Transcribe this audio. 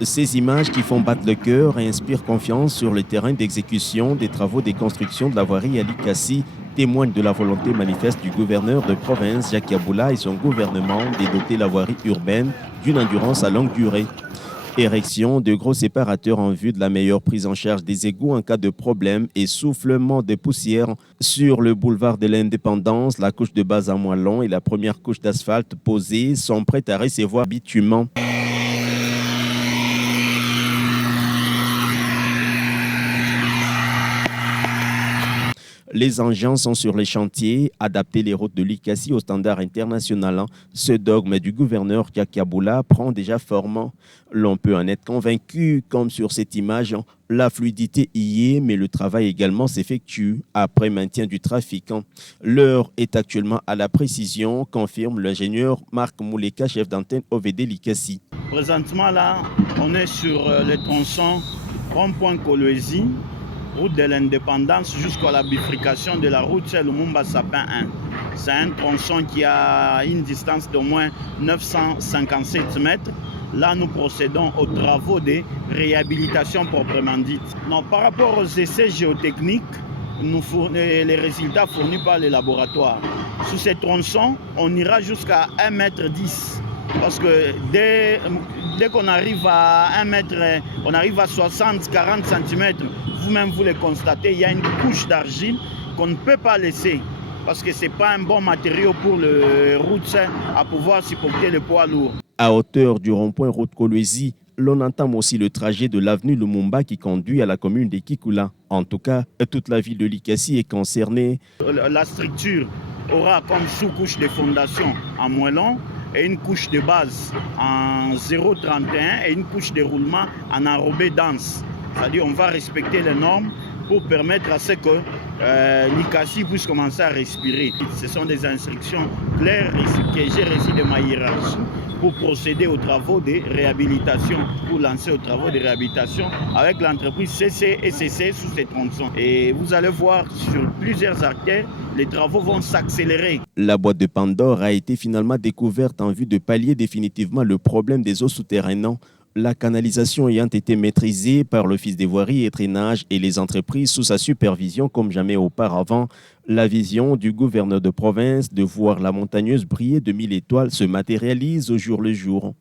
Ces images qui font battre le cœur et inspirent confiance sur le terrain d'exécution des travaux de construction de la voirie à Likassi témoignent de la volonté manifeste du gouverneur de province, Jacques Yaboula, et son gouvernement de doter la voirie urbaine d'une endurance à longue durée. Érection de gros séparateurs en vue de la meilleure prise en charge des égouts en cas de problème et soufflement de poussière sur le boulevard de l'Indépendance. La couche de base en moellon et la première couche d'asphalte posée sont prêtes à recevoir bitument. Les engins sont sur les chantiers, adapter les routes de Likassi au standard international. Ce dogme du gouverneur Jacques Yaboula prend déjà forme. L'on peut en être convaincu, comme sur cette image, la fluidité y est, mais le travail également s'effectue après maintien du trafic. L'heure est actuellement à la précision, confirme l'ingénieur Marc Mouleka, chef d'antenne OVD Likassi. Présentement, là, on est sur le tronçon rond-point Kolwezi, route de l'Indépendance jusqu'à la bifurcation de la route chez Lumumba Sapin 1. C'est un tronçon qui a une distance d'au moins 957 mètres. Là, nous procédons aux travaux de réhabilitation proprement dite. Non, par rapport aux essais géotechniques, les résultats fournis par les laboratoires. Sur ces tronçons, on ira jusqu'à 1,10 m. Parce que dès qu'on arrive à 1 mètre, on arrive à 60-40 cm, vous-même vous le constatez, il y a une couche d'argile qu'on ne peut pas laisser. Parce que ce n'est pas un bon matériau pour le route à pouvoir supporter le poids lourd. À hauteur du rond-point route Kolwezi, l'on entame aussi le trajet de l'avenue Lumumba qui conduit à la commune de Kikula. En tout cas, toute la ville de Likassi est concernée. La structure aura comme sous-couche de fondation en moellon et une couche de base en 0,31 et une couche de roulement en enrobé dense. C'est-à-dire qu'on va respecter les normes pour permettre à ce que Likassi puisse commencer à respirer. Ce sont des instructions claires que j'ai reçues de ma hiérarchie pour procéder aux travaux de réhabilitation, pour lancer aux travaux de réhabilitation avec l'entreprise CCSC sous ces tronçons. Et vous allez voir sur plusieurs artères, les travaux vont s'accélérer. La boîte de Pandore a été finalement découverte en vue de pallier définitivement le problème des eaux souterraines. La canalisation ayant été maîtrisée par l'Office des voiries et drainage et les entreprises sous sa supervision comme jamais auparavant, la vision du gouverneur de province de voir la montagneuse briller de 1000 étoiles se matérialise au jour le jour.